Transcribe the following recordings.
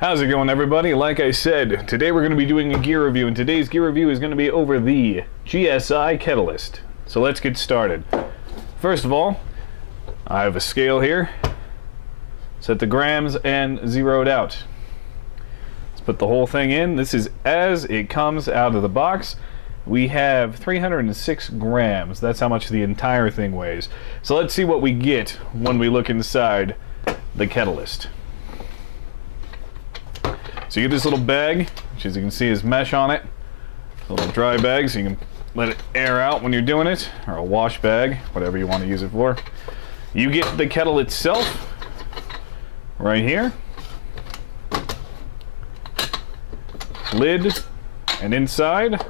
How's it going, everybody? Like I said, today we're going to be doing a gear review, and today's gear review is going to be over the GSI Ketalist. So let's get started. First of all, I have a scale here. Set the grams and zero it out. Let's put the whole thing in. This is as it comes out of the box. We have 306 grams. That's how much the entire thing weighs. So let's see what we get when we look inside the Ketalist. So you get this little bag, which as you can see is mesh on it. A little dry bag so you can let it air out when you're doing it, or a wash bag, whatever you want to use it for. You get the kettle itself right here. Lid, and inside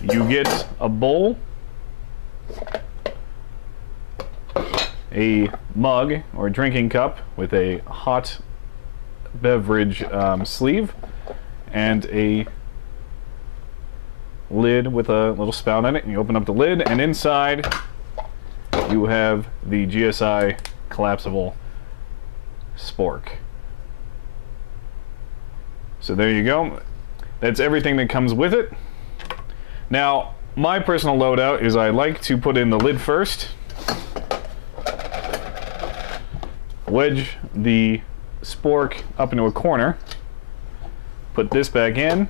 you get a bowl, a mug or drinking cup with a hot beverage sleeve, and a lid with a little spout in it. And you open up the lid, and inside you have the GSI collapsible spork. So there you go. That's everything that comes with it. Now, my personal loadout is I like to put in the lid first, wedge the spork up into a corner, put this back in,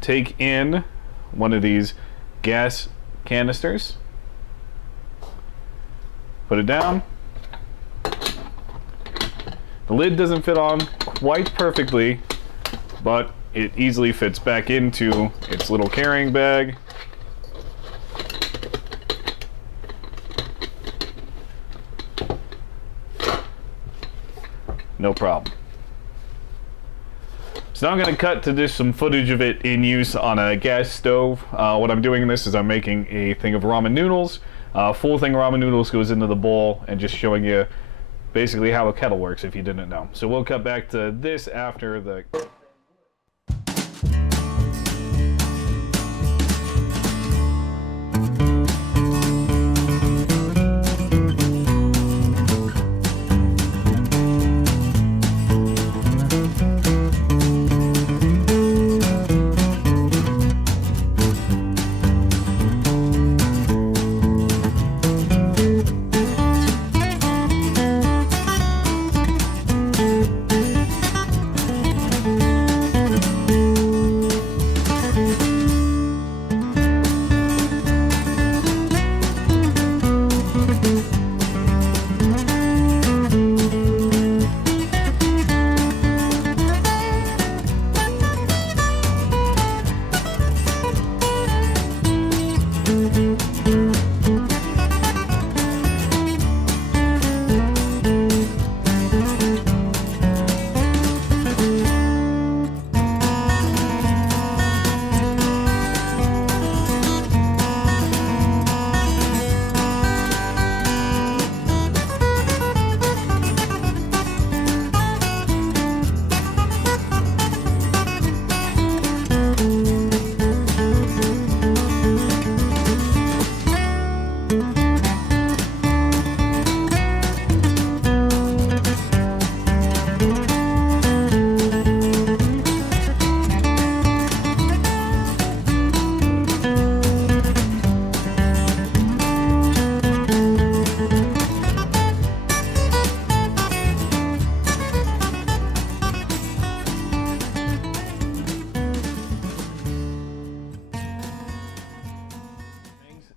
take in one of these gas canisters, put it down. The lid doesn't fit on quite perfectly, but it easily fits back into its little carrying bag. No problem. So now I'm going to cut to just some footage of it in use on a gas stove. What I'm doing in this is I'm making a thing of ramen noodles. Full thing of ramen noodles goes into the bowl, and just showing you basically how a kettle works if you didn't know. So we'll cut back to this after the...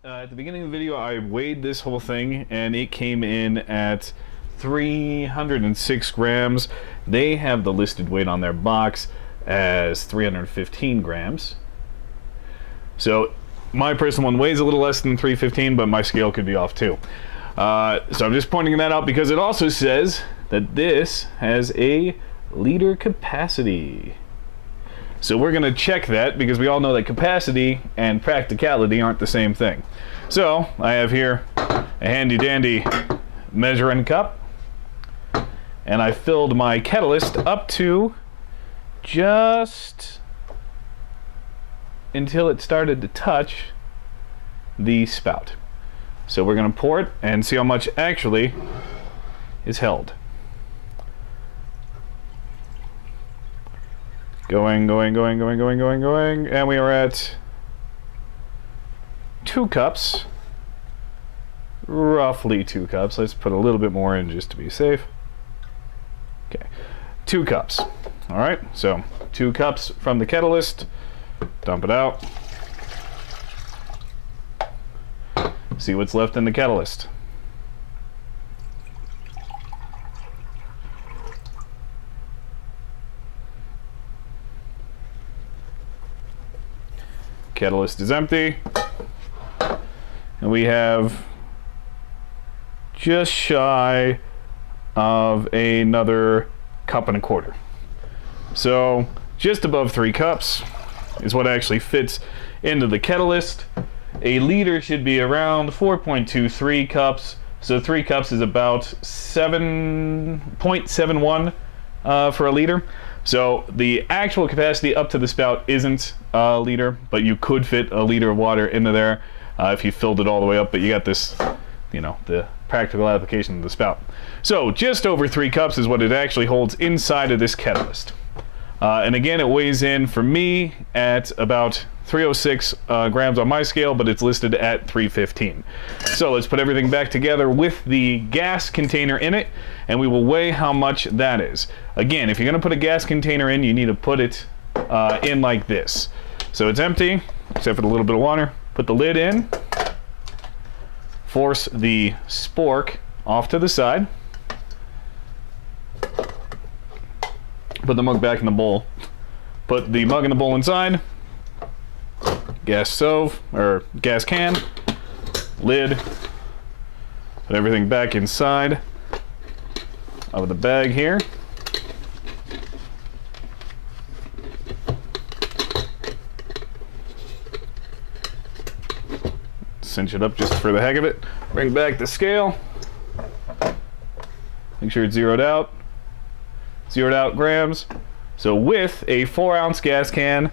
At the beginning of the video, I weighed this whole thing, and it came in at 306 grams. They have the listed weight on their box as 315 grams. So my personal one weighs a little less than 315, but my scale could be off too. So I'm just pointing that out because it also says that this has a liter capacity. So we're going to check that, because we all know that capacity and practicality aren't the same thing. So I have here a handy dandy measuring cup, and I filled my Ketalist up to just until it started to touch the spout. So we're going to pour it and see how much actually is held. Going, and we are at 2 cups. Roughly 2 cups. Let's put a little bit more in just to be safe. Okay, 2 cups. All right, so 2 cups from the Ketalist. Dump it out. See what's left in the Ketalist. Ketalist is empty, and we have just shy of another 1.25 cups. So just above 3 cups is what actually fits into the Ketalist. A liter should be around 4.23 cups, so 3 cups is about 7.71 for a liter. So the actual capacity up to the spout isn't a liter, but you could fit a liter of water into there if you filled it all the way up, but you got this, you know, the practical application of the spout. So just over 3 cups is what it actually holds inside of this Ketalist. And again, it weighs in for me at about 306 grams on my scale, but it's listed at 315. So let's put everything back together with the gas container in it, and we will weigh how much that is. Again, if you're going to put a gas container in, you need to put it in like this. So it's empty, except for the little bit of water. Put the lid in, force the spork off to the side, put the mug back in the bowl, put the mug in the bowl inside, gas stove, or gas can, lid, put everything back inside of the bag here. Cinch it up just for the heck of it. Bring back the scale. Make sure it's zeroed out. Zeroed out grams. So with a 4-ounce gas can,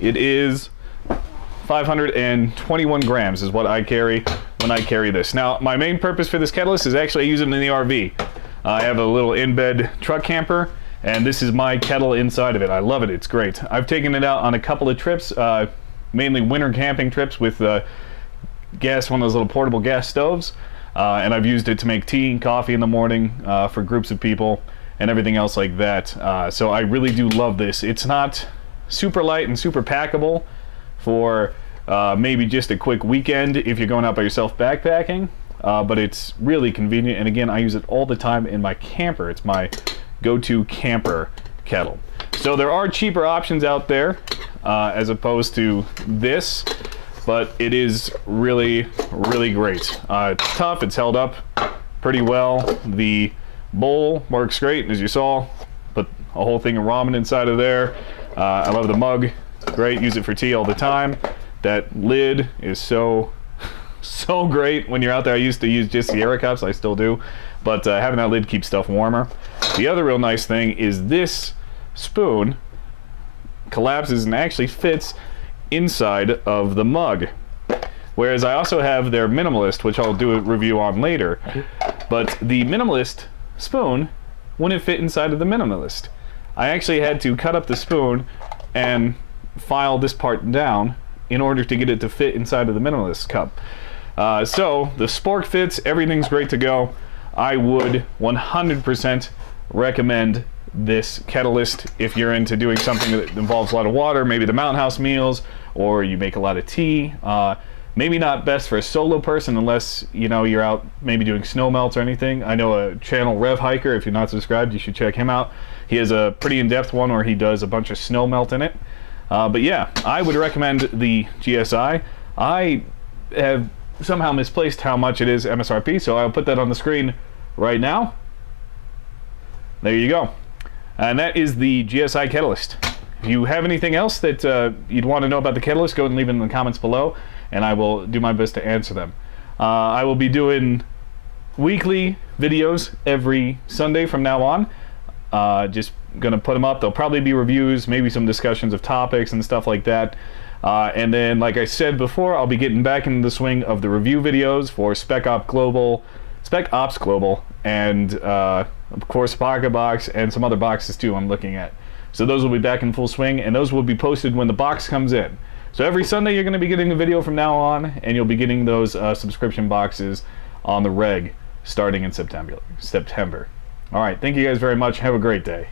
it is 521 grams is what I carry when I carry this. Now, my main purpose for this Ketalist is actually I use it in the RV. I have a little in-bed truck camper, and this is my kettle inside of it. I love it. It's great. I've taken it out on a couple of trips, mainly winter camping trips with one of those little portable gas stoves, and I've used it to make tea and coffee in the morning for groups of people and everything else like that. So I really do love this. It's not super light and super packable for maybe just a quick weekend if you're going out by yourself backpacking, but it's really convenient, and again, I use it all the time in my camper. It's my go-to camper kettle. So there are cheaper options out there as opposed to this, but it is really, really great. It's tough, it's held up pretty well. The bowl works great, as you saw. Put a whole thing of ramen inside of there. I love the mug, great, use it for tea all the time. That lid is so great when you're out there. I used to use just Sierra cups, I still do, but having that lid keeps stuff warmer. The other real nice thing is this spoon collapses and actually fits inside of the mug, whereas I also have their Minimalist, which I'll do a review on later, but the Minimalist spoon wouldn't fit inside of the Minimalist. I actually had to cut up the spoon and file this part down in order to get it to fit inside of the Minimalist cup. So the spork fits, everything's great to go. I would 100% recommend this Ketalist if you're into doing something that involves a lot of water, maybe the Mountain House meals, or you make a lot of tea. Maybe not best for a solo person unless, you know, you're out maybe doing snow melts or anything. I know a channel, Rev Hiker, if you're not subscribed, you should check him out. He has a pretty in-depth one where he does a bunch of snow melt in it. But yeah, I would recommend the GSI. I have somehow misplaced how much it is MSRP, so I'll put that on the screen right now. There you go. And that is the GSI Ketalist. If you have anything else that you'd want to know about the Ketalist, go and leave it in the comments below, and I will do my best to answer them. I will be doing weekly videos every Sunday from now on. Just gonna put them up. There'll probably be reviews, maybe some discussions of topics and stuff like that. And then, like I said before, I'll be getting back into the swing of the review videos for Spec Ops Global, and of course Pocket Box, and some other boxes too I'm looking at. So those will be back in full swing, and those will be posted when the box comes in. So every Sunday you're going to be getting a video from now on, and you'll be getting those subscription boxes on the reg starting in September. All right, thank you guys very much. Have a great day.